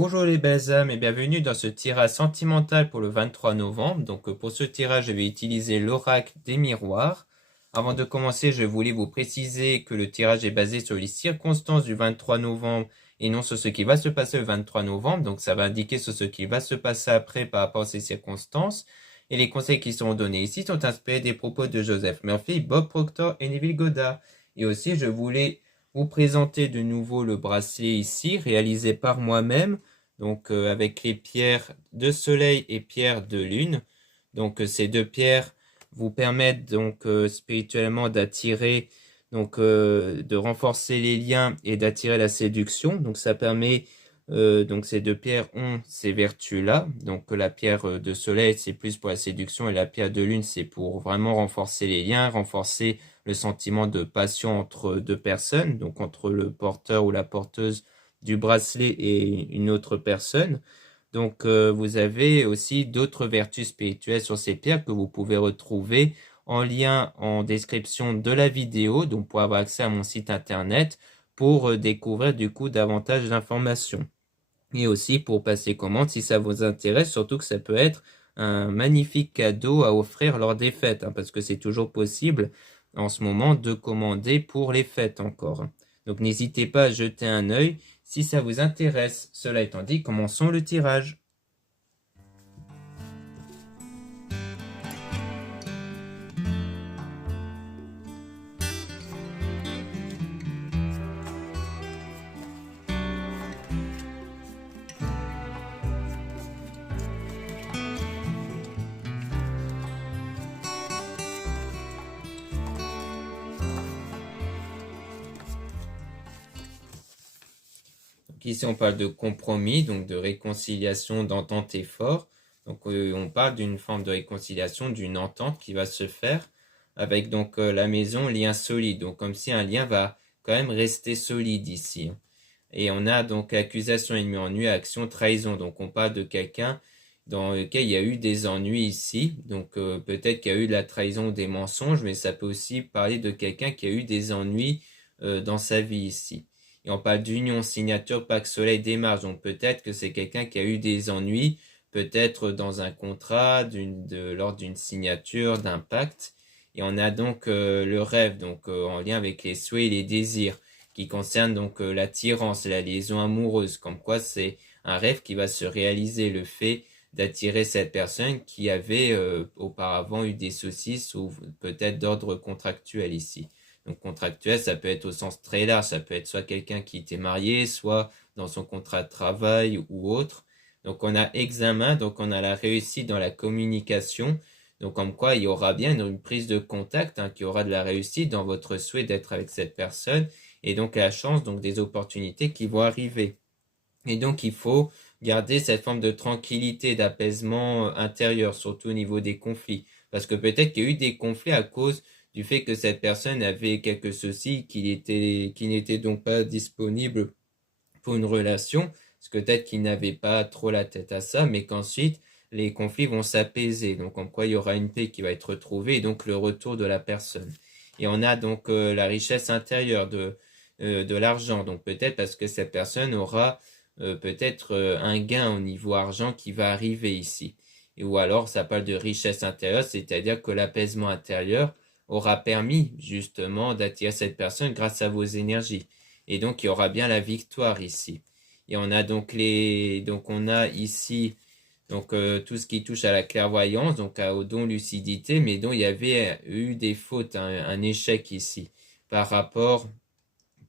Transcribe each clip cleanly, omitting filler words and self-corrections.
Bonjour les belles âmes et bienvenue dans ce tirage sentimental pour le 23 novembre. Donc pour ce tirage, je vais utiliser l'oracle des miroirs. Avant de commencer, je voulais vous préciser que le tirage est basé sur les circonstances du 23 novembre et non sur ce qui va se passer le 23 novembre. Donc ça va indiquer sur ce qui va se passer après par rapport à ces circonstances. Et les conseils qui seront donnés ici sont inspirés des propos de Joseph Murphy, Bob Proctor et Neville Goddard. Et aussi, je voulais vous présenter de nouveau le bracelet ici, réalisé par moi-même, donc avec les pierres de soleil et pierres de lune. Donc ces deux pierres vous permettent donc spirituellement d'attirer, donc de renforcer les liens et d'attirer la séduction. Donc ça permet, donc ces deux pierres ont ces vertus-là. Donc la pierre de soleil c'est plus pour la séduction et la pierre de lune c'est pour vraiment renforcer les liens, renforcer le sentiment de passion entre deux personnes, donc entre le porteur ou la porteuse du bracelet et une autre personne. Donc vous avez aussi d'autres vertus spirituelles sur ces pierres que vous pouvez retrouver en lien en description de la vidéo, donc pour avoir accès à mon site internet pour découvrir du coup davantage d'informations. Et aussi pour passer commande si ça vous intéresse, surtout que ça peut être un magnifique cadeau à offrir lors des fêtes, parce que c'est toujours possible en ce moment de commander pour les fêtes encore. Donc n'hésitez pas à jeter un œil si ça vous intéresse. Cela étant dit, commençons le tirage. Donc ici on parle de compromis, donc de réconciliation, d'entente et fort. Donc on parle d'une forme de réconciliation, d'une entente qui va se faire avec donc la maison lien solide. Donc comme si un lien va quand même rester solide ici. Et on a donc accusation, ennemi, ennui, action, trahison. Donc on parle de quelqu'un dans lequel il y a eu des ennuis ici. Donc peut-être qu'il y a eu de la trahison ou des mensonges, mais ça peut aussi parler de quelqu'un qui a eu des ennuis dans sa vie ici. Et on parle d'union, signature, pacte, soleil, démarche. Donc peut-être que c'est quelqu'un qui a eu des ennuis, peut-être dans un contrat, lors d'une signature, d'un pacte. Et on a donc le rêve, donc en lien avec les souhaits et les désirs, qui concerne donc l'attirance, la liaison amoureuse, comme quoi c'est un rêve qui va se réaliser, le fait d'attirer cette personne qui avait auparavant eu des soucis ou peut-être d'ordre contractuel ici. Donc contractuel, ça peut être au sens très large, ça peut être soit quelqu'un qui était marié, soit dans son contrat de travail ou autre. Donc on a examen, donc on a la réussite dans la communication, donc comme quoi il y aura bien une prise de contact, qui aura de la réussite dans votre souhait d'être avec cette personne, et donc la chance, donc des opportunités qui vont arriver. Et donc il faut garder cette forme de tranquillité, d'apaisement intérieur, surtout au niveau des conflits. Parce que peut-être qu'il y a eu des conflits à cause du fait que cette personne avait quelques soucis, qu'il n'était donc pas disponible pour une relation, parce que peut-être qu'il n'avait pas trop la tête à ça, mais qu'ensuite les conflits vont s'apaiser. Donc en quoi il y aura une paix qui va être retrouvée et donc le retour de la personne. Et on a donc la richesse intérieure de l'argent. Donc peut-être parce que cette personne aura peut-être un gain au niveau argent qui va arriver ici. Et ou alors ça parle de richesse intérieure, c'est-à-dire que l'apaisement intérieur aura permis justement d'attirer cette personne grâce à vos énergies. Et donc il y aura bien la victoire ici. Et on a donc on a ici donc tout ce qui touche à la clairvoyance, donc au don lucidité, mais dont il y avait eu des fautes, un échec ici par rapport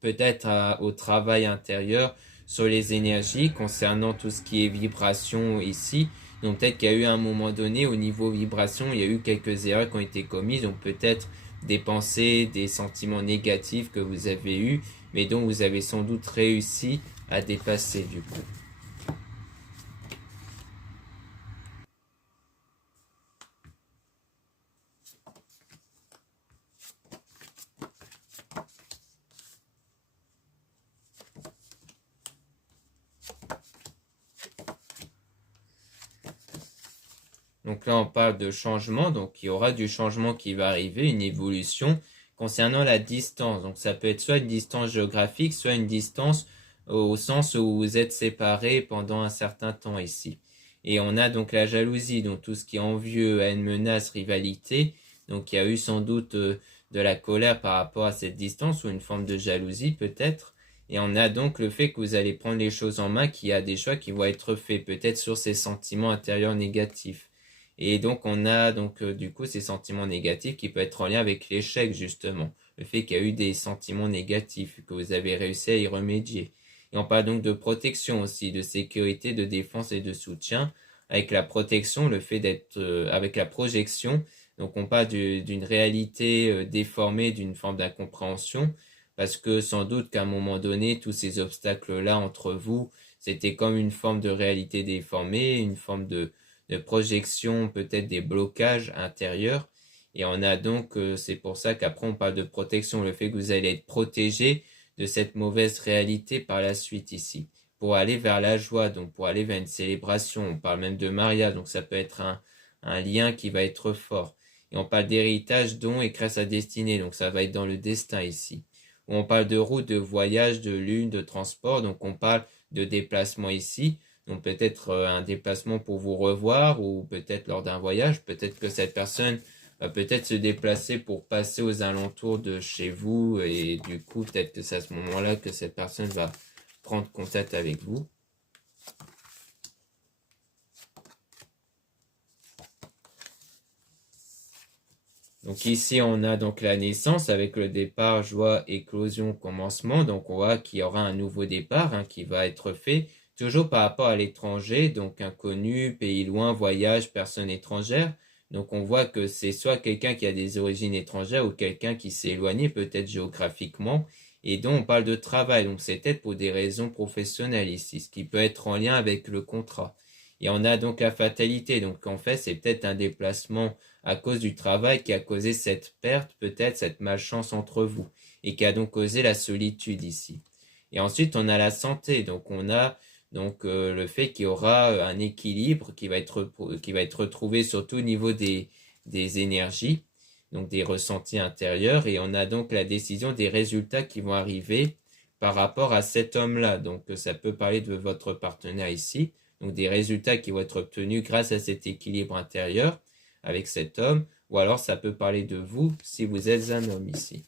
peut-être au travail intérieur sur les énergies concernant tout ce qui est vibration ici. Donc peut-être qu'il y a eu un moment donné au niveau vibration, il y a eu quelques erreurs qui ont été commises, donc peut-être des pensées, des sentiments négatifs que vous avez eus, mais dont vous avez sans doute réussi à dépasser du coup. Donc là, on parle de changement, donc il y aura du changement qui va arriver, une évolution concernant la distance. Donc ça peut être soit une distance géographique, soit une distance au sens où vous êtes séparés pendant un certain temps ici. Et on a donc la jalousie, donc tout ce qui est envieux, haine, menace, rivalité. Donc il y a eu sans doute de la colère par rapport à cette distance ou une forme de jalousie peut-être. Et on a donc le fait que vous allez prendre les choses en main, qu'il y a des choix qui vont être faits peut-être sur ces sentiments intérieurs négatifs. Et donc on a donc du coup ces sentiments négatifs qui peuvent être en lien avec l'échec justement. Le fait qu'il y a eu des sentiments négatifs, que vous avez réussi à y remédier. Et on parle donc de protection aussi, de sécurité, de défense et de soutien. Avec la protection, le fait d'être avec la projection, donc on parle d'une réalité déformée, d'une forme d'incompréhension, parce que sans doute qu'à un moment donné, tous ces obstacles-là entre vous, c'était comme une forme de réalité déformée, une forme de projection, peut-être des blocages intérieurs. Et on a donc, c'est pour ça qu'après on parle de protection, le fait que vous allez être protégé de cette mauvaise réalité par la suite ici, pour aller vers la joie, donc pour aller vers une célébration. On parle même de mariage, donc ça peut être un lien qui va être fort. Et on parle d'héritage, don et crée sa destinée, donc ça va être dans le destin ici. Ou on parle de route, de voyage, de lune, de transport, donc on parle de déplacement ici. Donc peut-être un déplacement pour vous revoir ou peut-être lors d'un voyage. Peut-être que cette personne va peut-être se déplacer pour passer aux alentours de chez vous et du coup peut-être que c'est à ce moment-là que cette personne va prendre contact avec vous. Donc ici on a donc la naissance avec le départ, joie, éclosion, commencement. Donc on voit qu'il y aura un nouveau départ qui va être fait. Toujours par rapport à l'étranger, donc inconnu, pays loin, voyage, personne étrangère. Donc on voit que c'est soit quelqu'un qui a des origines étrangères ou quelqu'un qui s'est éloigné peut-être géographiquement. Et dont on parle de travail, donc c'est peut-être pour des raisons professionnelles ici, ce qui peut être en lien avec le contrat. Et on a donc la fatalité, donc en fait c'est peut-être un déplacement à cause du travail qui a causé cette perte, peut-être cette malchance entre vous, et qui a donc causé la solitude ici. Et ensuite on a la santé, donc on a donc le fait qu'il y aura un équilibre qui va être retrouvé surtout au niveau des énergies, donc des ressentis intérieurs, et on a donc la décision des résultats qui vont arriver par rapport à cet homme-là. Donc ça peut parler de votre partenaire ici, donc des résultats qui vont être obtenus grâce à cet équilibre intérieur avec cet homme, ou alors ça peut parler de vous si vous êtes un homme ici.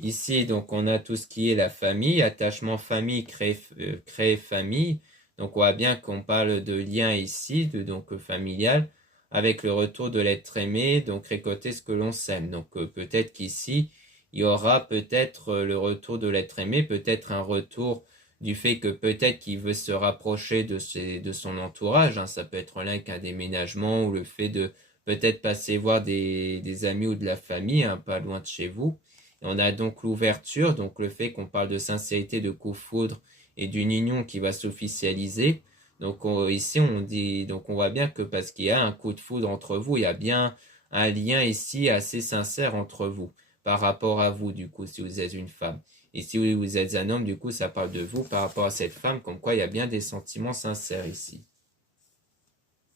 Ici, donc, on a tout ce qui est la famille, attachement famille, créer famille. Donc, on voit bien qu'on parle de lien ici, donc familial, avec le retour de l'être aimé, donc récolter ce que l'on sème. Donc, peut-être qu'ici, il y aura peut-être le retour de l'être aimé, peut-être un retour du fait que peut-être qu'il veut se rapprocher de son entourage. Ça peut être là qu'un déménagement ou le fait de peut-être passer voir des amis ou de la famille, pas loin de chez vous. Et on a donc l'ouverture, donc le fait qu'on parle de sincérité, de coup de foudre et d'une union qui va s'officialiser. Donc ici on dit, donc on voit bien que parce qu'il y a un coup de foudre entre vous, il y a bien un lien ici assez sincère entre vous par rapport à vous du coup si vous êtes une femme. Et si vous êtes un homme, du coup ça parle de vous par rapport à cette femme, comme quoi il y a bien des sentiments sincères ici.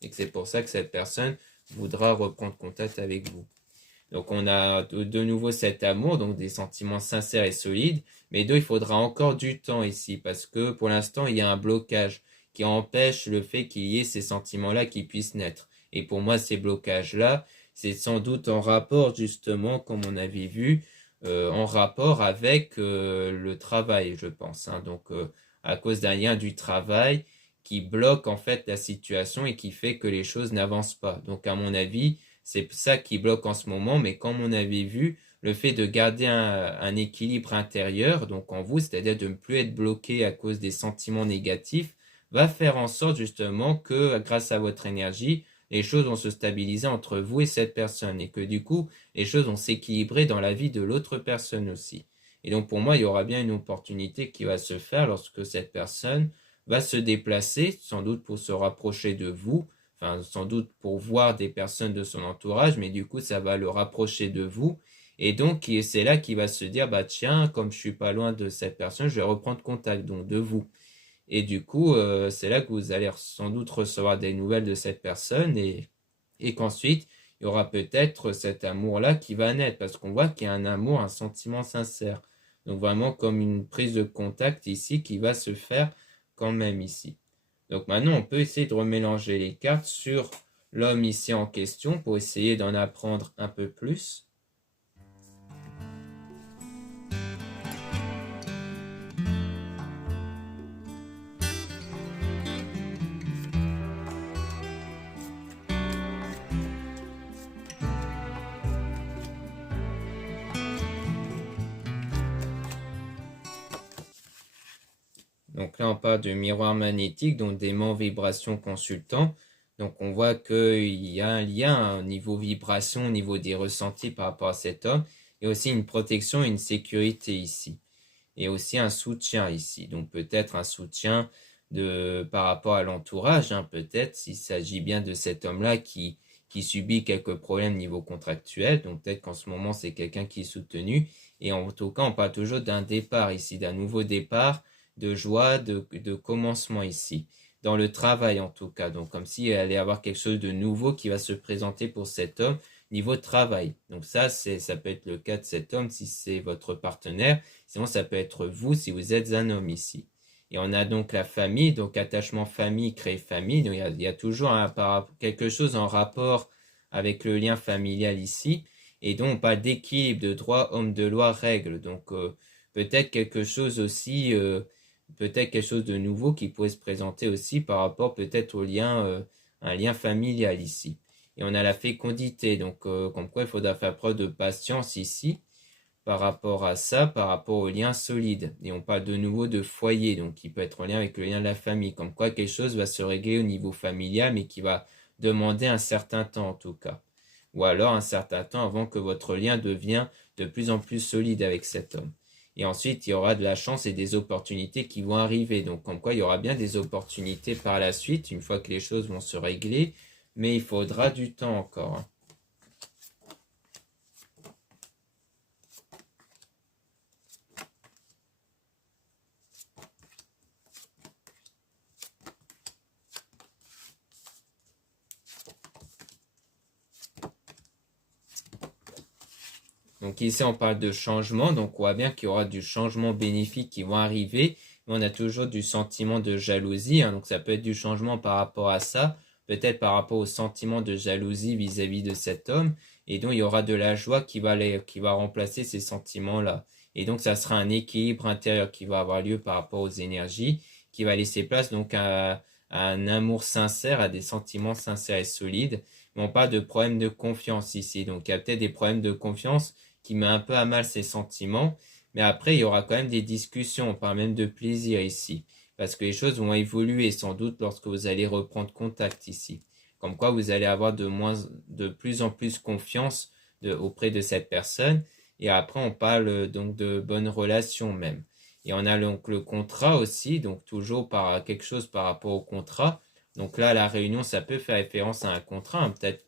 Et que c'est pour ça que cette personne voudra reprendre contact avec vous. Donc on a de nouveau cet amour, donc des sentiments sincères et solides, mais il faudra encore du temps ici, parce que pour l'instant il y a un blocage qui empêche le fait qu'il y ait ces sentiments-là qui puissent naître. Et pour moi ces blocages-là, c'est sans doute en rapport justement, comme on avait vu, en rapport avec le travail, je pense. Donc à cause d'un lien du travail qui bloque en fait la situation et qui fait que les choses n'avancent pas. Donc à mon avis, c'est ça qui bloque en ce moment, mais comme on avait vu, le fait de garder un équilibre intérieur, donc en vous, c'est-à-dire de ne plus être bloqué à cause des sentiments négatifs, va faire en sorte justement que grâce à votre énergie, les choses vont se stabiliser entre vous et cette personne et que du coup, les choses vont s'équilibrer dans la vie de l'autre personne aussi. Et donc pour moi, il y aura bien une opportunité qui va se faire lorsque cette personne va se déplacer, sans doute pour se rapprocher de vous, enfin sans doute pour voir des personnes de son entourage, mais du coup ça va le rapprocher de vous. Et donc c'est là qu'il va se dire, bah tiens, comme je suis pas loin de cette personne, je vais reprendre contact donc de vous. Et du coup, c'est là que vous allez sans doute recevoir des nouvelles de cette personne et qu'ensuite, il il y aura peut-être cet amour-là qui va naître, parce qu'on voit qu'il y a un amour, un sentiment sincère. Donc vraiment comme une prise de contact ici qui va se faire quand même ici. Donc maintenant, on peut essayer de remélanger les cartes sur l'homme ici en question pour essayer d'en apprendre un peu plus. Donc là, on parle de miroir magnétique, donc d'aimant vibration consultant. Donc on voit qu'il y a un lien au niveau vibration, au niveau des ressentis par rapport à cet homme, et aussi une protection et une sécurité ici. Et aussi un soutien ici. Donc peut-être un soutien par rapport à l'entourage, hein, peut-être s'il s'agit bien de cet homme-là qui subit quelques problèmes au niveau contractuel. Donc peut-être qu'en ce moment, c'est quelqu'un qui est soutenu. Et en tout cas, on parle toujours d'un départ ici, d'un nouveau départ, de joie, de commencement ici. Dans le travail en tout cas. Donc comme s'il allait y avoir quelque chose de nouveau qui va se présenter pour cet homme niveau travail. Donc ça peut être le cas de cet homme si c'est votre partenaire. Sinon, ça peut être vous si vous êtes un homme ici. Et on a donc la famille, donc attachement famille crée famille. Donc il y a toujours quelque chose en rapport avec le lien familial ici. Et donc on parle d'équilibre, de droit, homme de loi, règle. Donc peut-être quelque chose aussi, peut-être quelque chose de nouveau qui pourrait se présenter aussi par rapport peut-être au lien, un lien familial ici. Et on a la fécondité, donc comme quoi il faudra faire preuve de patience ici par rapport à ça, par rapport au lien solide. Et on parle de nouveau de foyer, donc qui peut être en lien avec le lien de la famille. Comme quoi quelque chose va se régler au niveau familial, mais qui va demander un certain temps en tout cas. Ou alors un certain temps avant que votre lien devienne de plus en plus solide avec cet homme. Et ensuite, il y aura de la chance et des opportunités qui vont arriver. Donc, comme quoi, il y aura bien des opportunités par la suite, une fois que les choses vont se régler. Mais il faudra du temps encore, hein. Donc ici, on parle de changement. Donc on voit bien qu'il y aura du changement bénéfique qui vont arriver. Mais on a toujours du sentiment de jalousie, hein. Donc ça peut être du changement par rapport à ça. Peut-être par rapport au sentiment de jalousie vis-à-vis de cet homme. Et donc il y aura de la joie qui va remplacer ces sentiments-là. Et donc ça sera un équilibre intérieur qui va avoir lieu par rapport aux énergies, qui va laisser place donc à un amour sincère, à des sentiments sincères et solides. Mais on parle de problèmes de confiance ici. Donc il y a peut-être des problèmes de confiance qui met un peu à mal ses sentiments. Mais après, il y aura quand même des discussions, on parle même de plaisir ici. Parce que les choses vont évoluer sans doute lorsque vous allez reprendre contact ici. Comme quoi vous allez avoir de plus en plus confiance auprès de cette personne. Et après, on parle donc de bonnes relations même. Et on a donc le contrat aussi, donc toujours par quelque chose par rapport au contrat. Donc là, la réunion, ça peut faire référence à un contrat, hein. Peut-être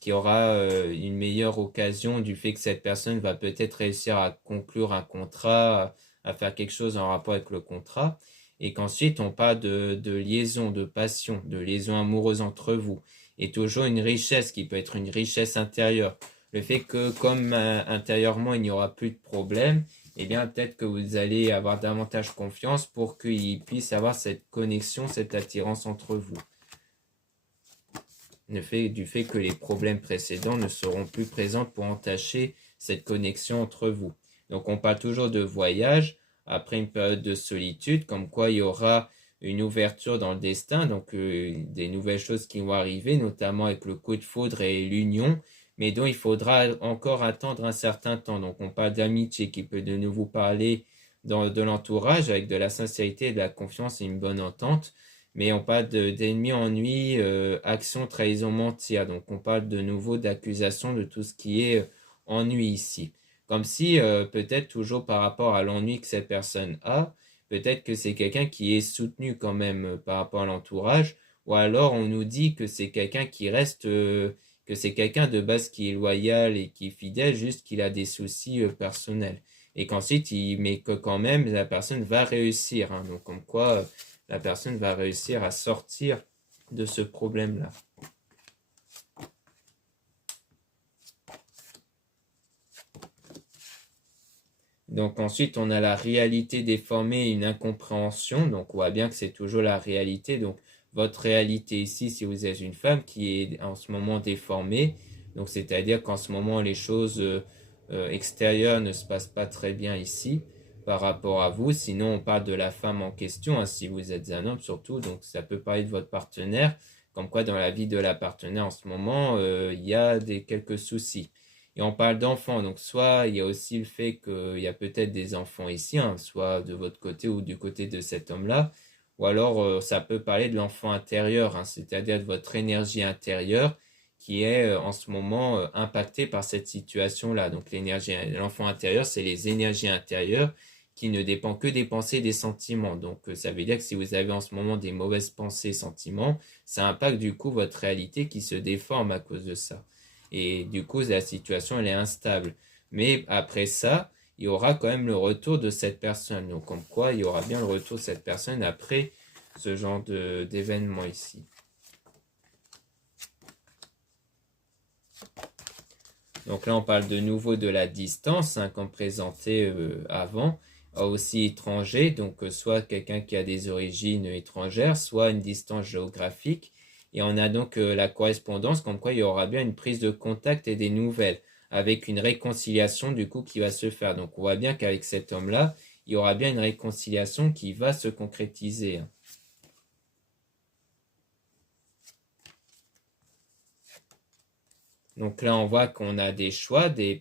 qu'il y aura une meilleure occasion du fait que cette personne va peut-être réussir à conclure un contrat, à faire quelque chose en rapport avec le contrat. Et qu'ensuite, on parle de liaison, de passion, de liaison amoureuse entre vous. Et toujours une richesse qui peut être une richesse intérieure. Le fait que comme intérieurement, il n'y aura plus de problème, eh bien peut-être que vous allez avoir davantage confiance pour qu'il puisse avoir cette connexion, cette attirance entre vous. Du fait que les problèmes précédents ne seront plus présents pour entacher cette connexion entre vous. Donc on parle toujours de voyage après une période de solitude, comme quoi il y aura une ouverture dans le destin, donc des nouvelles choses qui vont arriver, notamment avec le coup de foudre et l'union, mais dont il faudra encore attendre un certain temps. Donc on parle d'amitié qui peut de nouveau parler de l'entourage avec de la sincérité, de la confiance et une bonne entente. Mais on parle d'ennemis, ennui, action, trahison, mentir. Donc on parle de nouveau d'accusation de tout ce qui est ennui ici. Comme si peut-être toujours par rapport à l'ennui que cette personne a, peut-être que c'est quelqu'un qui est soutenu quand même par rapport à l'entourage, ou alors on nous dit que c'est quelqu'un qui reste, que c'est quelqu'un de base qui est loyal et qui est fidèle, juste qu'il a des soucis personnels. Et qu'ensuite, mais que quand même la personne va réussir, hein. Donc comme quoi la personne va réussir à sortir de ce problème-là. Donc ensuite, on a la réalité déformée et une incompréhension. Donc on voit bien que c'est toujours la réalité. Donc votre réalité ici, si vous êtes une femme qui est en ce moment déformée, donc c'est-à-dire qu'en ce moment les choses extérieures ne se passent pas très bien ici par rapport à vous. Sinon, on parle de la femme en question, hein, si vous êtes un homme surtout. Donc ça peut parler de votre partenaire, comme quoi dans la vie de la partenaire en ce moment, il y a quelques soucis. Et on parle d'enfants, donc soit il y a aussi le fait qu'il y a peut-être des enfants ici, hein, soit de votre côté ou du côté de cet homme-là, ou alors ça peut parler de l'enfant intérieur, hein, c'est-à-dire de votre énergie intérieure qui est en ce moment impactée par cette situation-là. Donc l'enfant intérieur, c'est les énergies intérieures qui ne dépendent que des pensées et des sentiments. Donc ça veut dire que si vous avez en ce moment des mauvaises pensées et sentiments, ça impacte du coup votre réalité qui se déforme à cause de ça. Et du coup, la situation, elle est instable. Mais après ça, il y aura quand même le retour de cette personne. Donc, comme quoi, il y aura bien le retour de cette personne après ce genre d'événement ici. Donc là, on parle de nouveau de la distance, hein, comme présenté avant. Aussi étranger, donc soit quelqu'un qui a des origines étrangères, soit une distance géographique. Et on a donc la correspondance, comme quoi il y aura bien une prise de contact et des nouvelles, avec une réconciliation du coup qui va se faire. Donc on voit bien qu'avec cet homme-là, il y aura bien une réconciliation qui va se concrétiser. Donc là, on voit qu'on a des choix, des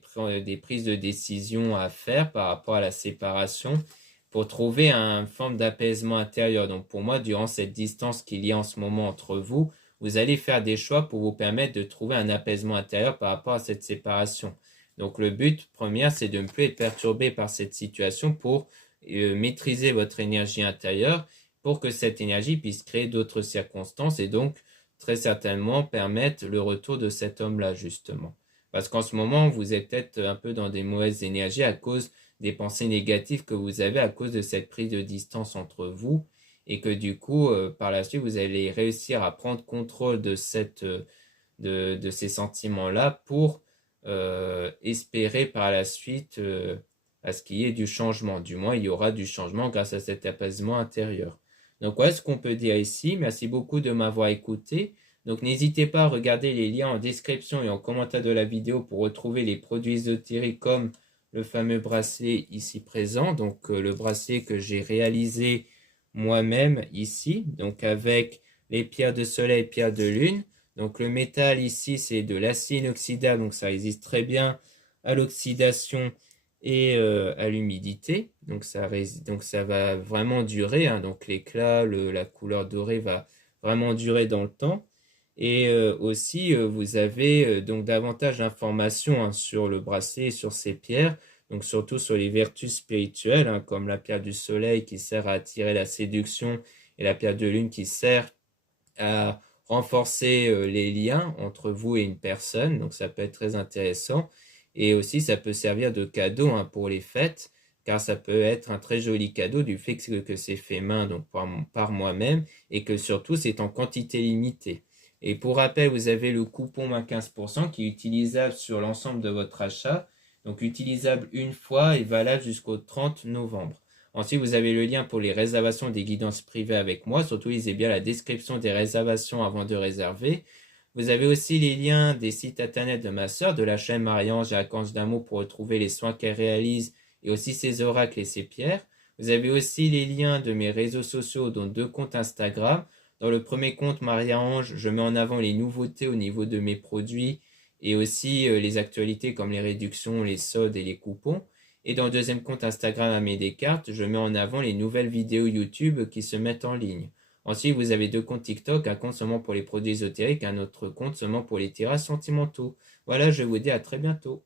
prises de décision à faire par rapport à la séparation pour trouver une forme d'apaisement intérieur. Donc pour moi, durant cette distance qu'il y a en ce moment entre vous, vous allez faire des choix pour vous permettre de trouver un apaisement intérieur par rapport à cette séparation. Donc le but premier, c'est de ne plus être perturbé par cette situation pour maîtriser votre énergie intérieure pour que cette énergie puisse créer d'autres circonstances et donc très certainement permettre le retour de cet homme-là, justement. Parce qu'en ce moment, vous êtes peut-être un peu dans des mauvaises énergies à cause des pensées négatives que vous avez à cause de cette prise de distance entre vous et que du coup, par la suite, vous allez réussir à prendre contrôle de ces sentiments-là pour espérer par la suite à ce qu'il y ait du changement. Du moins, il y aura du changement grâce à cet apaisement intérieur. Donc voilà ce qu'on peut dire ici. Merci beaucoup de m'avoir écouté. Donc n'hésitez pas à regarder les liens en description et en commentaire de la vidéo pour retrouver les produits ésotériques comme le fameux bracelet ici présent. Donc le bracelet que j'ai réalisé moi-même ici. Donc avec les pierres de soleil et pierres de lune. Donc le métal ici c'est de l'acier inoxydable. Donc ça résiste très bien à l'oxydation et à l'humidité. Donc ça va vraiment durer, hein. Donc l'éclat, la couleur dorée va vraiment durer dans le temps. Et aussi, vous avez donc davantage d'informations, hein, sur le bracelet et sur ces pierres. Donc surtout sur les vertus spirituelles, hein, comme la pierre du soleil qui sert à attirer la séduction et la pierre de lune qui sert à renforcer les liens entre vous et une personne. Donc ça peut être très intéressant. Et aussi, ça peut servir de cadeau, hein, pour les fêtes, car ça peut être un très joli cadeau du fait que c'est fait main, donc par moi-même, et que surtout, c'est en quantité limitée. Et pour rappel, vous avez le coupon moins 15% qui est utilisable sur l'ensemble de votre achat, donc utilisable une fois et valable jusqu'au 30 novembre. Ensuite, vous avez le lien pour les réservations des guidances privées avec moi. Surtout, lisez bien la description des réservations avant de réserver. Vous avez aussi les liens des sites internet de ma sœur, de la chaîne Marie-Ange et Archange d'amour pour retrouver les soins qu'elle réalise et aussi ses oracles et ses pierres. Vous avez aussi les liens de mes réseaux sociaux, dont 2 comptes Instagram. Dans le premier compte Marie-Ange, je mets en avant les nouveautés au niveau de mes produits et aussi les actualités comme les réductions, les soldes et les coupons. Et dans le deuxième compte Instagram Amédée Descartes, je mets en avant les nouvelles vidéos YouTube qui se mettent en ligne. Ensuite, vous avez 2 comptes TikTok, un compte seulement pour les produits ésotériques, un autre compte seulement pour les tirages sentimentaux. Voilà, je vous dis à très bientôt.